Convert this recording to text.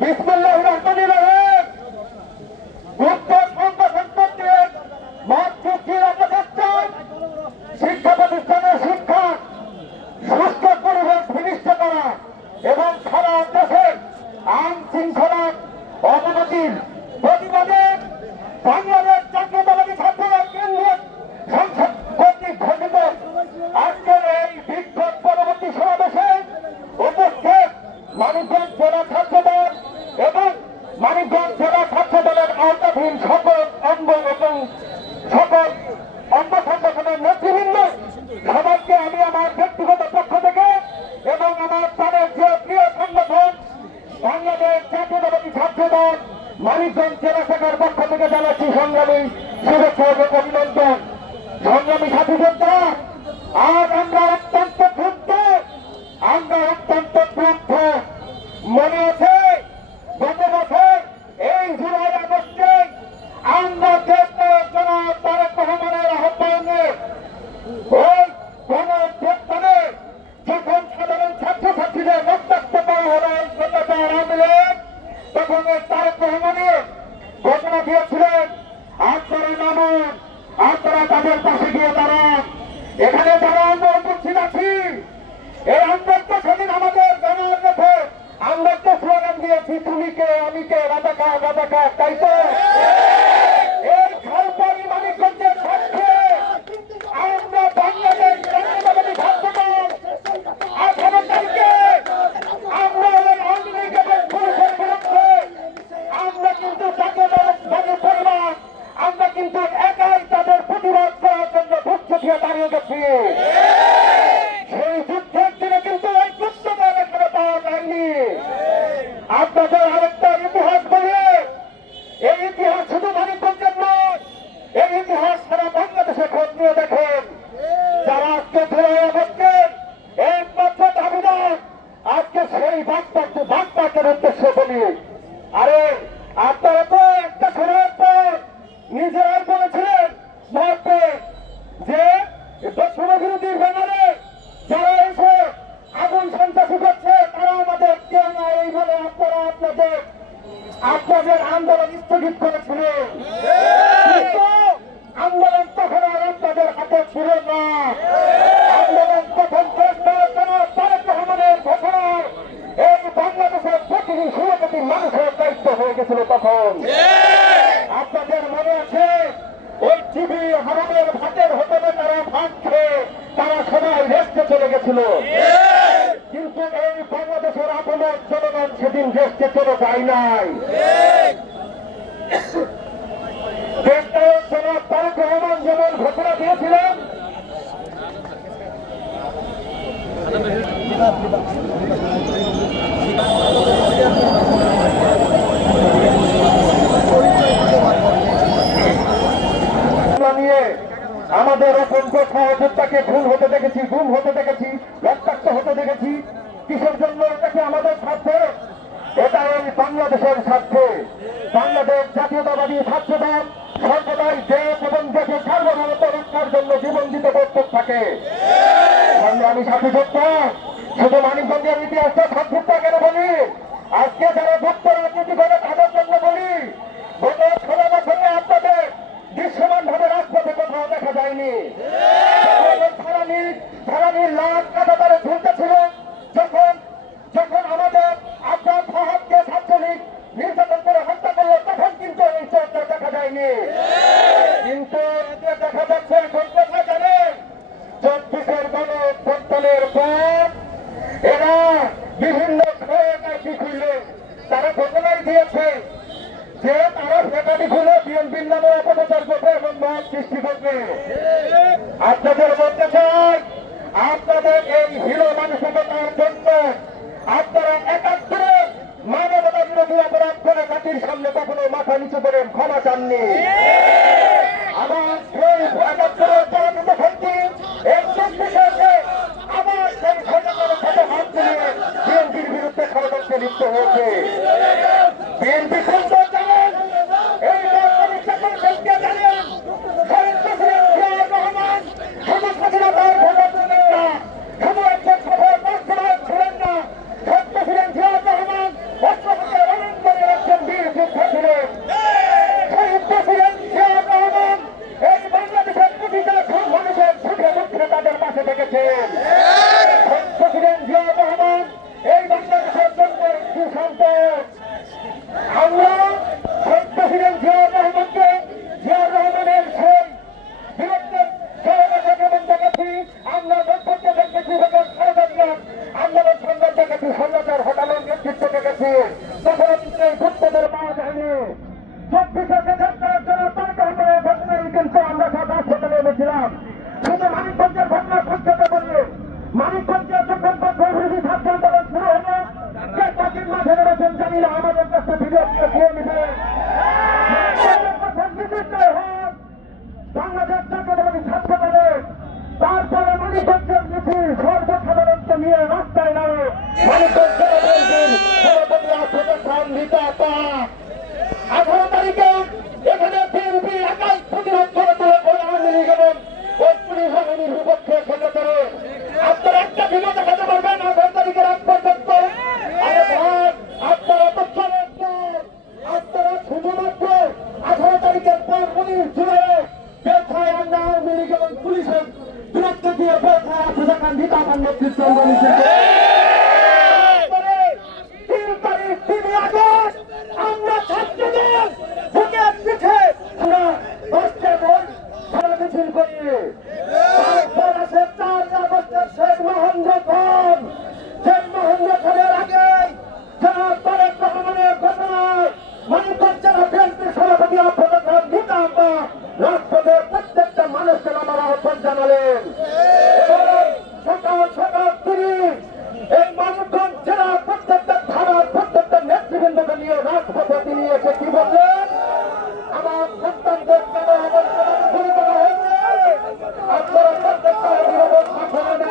বিসমিল্লাহির রহমানির রহিম। উত্তর সংগঠন কর্তৃক মত সৃষ্টির অপচেষ্টায় শিক্ষা প্রতিষ্ঠানের শিক্ষা সুস্থ পরিবেশ বিনিষ্ট করা এবং সারা দেশের আইন শৃঙ্খলা অবনতির প্রতিবাদে বাংলাদেশ জাতীয়তাবাদী ছাত্রদল কেন্দ্রীয় সংসদ কর্তৃক ঘোষিত আজকের এই বিক্ষোভ পরবর্তী সমাবেশে উপস্থিত মানিকগঞ্জ জেলা ছাত্রদল এবং মানিকগঞ্জ জেলা ছাত্রদলের আওতাধীন সকল অঙ্গ এবং সকল অঙ্গ সংগঠনের নেতৃবৃন্দ সবাইকে আমি আমার ব্যক্তিগত পক্ষ থেকে এবং আমার তাদের যে প্রিয় সংগঠন বাংলাদেশ জাতীয়তাবাদী ছাত্রদল মানিকগঞ্জ জেলা শাখার পক্ষ থেকে জানাচ্ছি সংগ্রামী শুভেচ্ছা এবং অভিনন্দন। সংগ্রামী সাথী যোদ্ধা, আজ আমরা অত্যন্ত ক্ষুব্ধ, মনে আছে গত বছর এই জুলাই আগস্টে আমরা জনাব তারেক রহমানের আহ্বানে ওই গণঅভ্যুত্থানে যখন সাধারণ ছাত্রছাত্রীদের রক্তাক্ত করা হলো আওয়ামী লীগ, তখন তারেক রহমানের ঘোষণা দিয়েছিলেন আপনারা নামুন, আপনারা তাদের পাশে গিয়ে দাঁড়ান। এখানে যারা আমরা উপস্থিত আছি এই আন্দোলনটা সেদিন আমাদের জানার রেখে আমরা তো স্লোগান দিয়েছি তুমি কে আমি কে রাজাকার রাজাকার, তাই তো? এই খালপাড়ি মানিকগঞ্জের স্বার্থে আমরা বাংলাদেশ জাতীয়তাবাদী ছাত্রদল 18 তারিখে আমরা ওই আওয়ামী লীগ এবং পুলিশের বিরুদ্ধে আমরা কিন্তু জাতীয়তাবাদী পরিবার আমরা কিন্তু একাই তাদের প্রতিবাদ করার জন্য ভুক্ত দিয়ে দাঁড়িয়ে গেছি। সেই যুদ্ধের দিনে কিন্তু এই যুদ্ধদের এখানে পাওয়া যায়নি। আপনাদের আরেকটা ইতিহাস বলি, এই ইতিহাস শুধু মানিকগঞ্জের নয়, এই ইতিহাস সারা বাংলাদেশে খোঁজ নিয়ে দেখেন। যারা আজকে জুলাই আগস্টের একমাত্র দাবিদার, আজকে সেই বাগদাদের উদ্দেশ্য বলি, আরে আপনারা তো একটা সময়ের পর নিজেরাই বলেছিলেন মহাত্মে যে বৈষম্যবিরোধীর ব্যানারে যারা এসে আগুন সন্ত্রাসী করছে তারা আমাদের কেউ না, এই বলে আপনারা আপনাদের আন্দোলন স্থগিত করেছিলেন। কিন্তু আন্দোলন তখন আর আপনাদের হাতে ছিল না। আন্দোলন তখন তারেক রহমানের ঘোষণার এই বাংলাদেশের প্রতিটি 16 কোটি মানুষের দায়িত্ব হয়ে গেছিল। তখন আপনাদের মনে আছে ওই টিভি হারামের ভাতের হোটেলে তারা ভাত খেয়ে তারা সবাই রেস্টে চলে গেছিল, কিন্তু এই বাংলাদেশের আপনের জনগণ সেদিন রেস্টে চলে যায় নাই। জনাব তারেক রহমান যেমন ঘোষণা দিয়েছিলেন নিয়ে আমাদের অসংখ্য সহযোদ্ধাকে খুন হতে দেখেছি, গুম হতে দেখেছি, রক্তাক্ত হতে দেখেছি। কিসের জন্য? এটাকে আমাদের স্বার্থে, এটা এই বাংলাদেশের স্বার্থে। বাংলাদেশ জাতীয়তাবাদী ছাত্রদল সর্বদাই দেশ এবং দেশের সার্বভৌমত্ব রক্ষার জন্য জীবন দিতে প্রস্তুত থাকে। সংগ্রামী সাথী যোদ্ধা, শুধু মানিকগঞ্জের ইতিহাসটা সংক্ষিপ্ত কেন বলি, আজকে যারা গুপ্ত রাজনীতি করে তাদের জন্য বলি, গত 16 বছরে আপনাদের দৃশ্যমান ভাবে রাজপথে কোথাও দেখা যায়নি। সারানীল লাখ কাটাতারে ঝুলতেছিল যখন আমাদের আপনার ফাহাদকে ছাত্রলীগ নির্যাতন করে হত্যা করলো, তখন কিন্তু এই চর্চা দেখা যায়নি। কিন্তু এতে দেখা যাচ্ছে এখন কোথায় জানেন, 24-এর গণঅভ্যুত্থানের পর এরা বিভিন্ন ফ্যাকাল্টি খুললে তারা ঘোষণাই দিয়েছে যে তারা ফ্যাকাল্টি খুলে বিএনপির নামে অপপ্রচার করবে এবং মত সৃষ্টি করবে। আপনাদের বলতে চাই, আপনাদের এই হিরো মানসিকতার জন্য আপনারা একাত্তরে মানবতা বিরোধী অপরাধ করে জাতির সামনে কখনো মাথা নিচু করে ক্ষমা চাননি। আবার সেই ৭১-এর পরাজিত শক্তি এই ২৪-এ আবার সেই সরকারের সাথে হাত মিলিয়ে বিএনপির বিরুদ্ধে ষড়যন্ত্রে লিপ্ত হয়েছে। বিএনপি সুন্দর জানেন, এই রাজনীতিকে জানেন, শহীদ প্রেসিডেন্ট জিয়াউর রহমান শুধু স্বাধীনতার ঘোষণা দিলেন না, শুধু একজন সফল রাষ্ট্রনায়ক ছিলেন না, মানিকগঞ্জ জেলা বিএনপির সভাপতি আফ্রিকা খান রিতা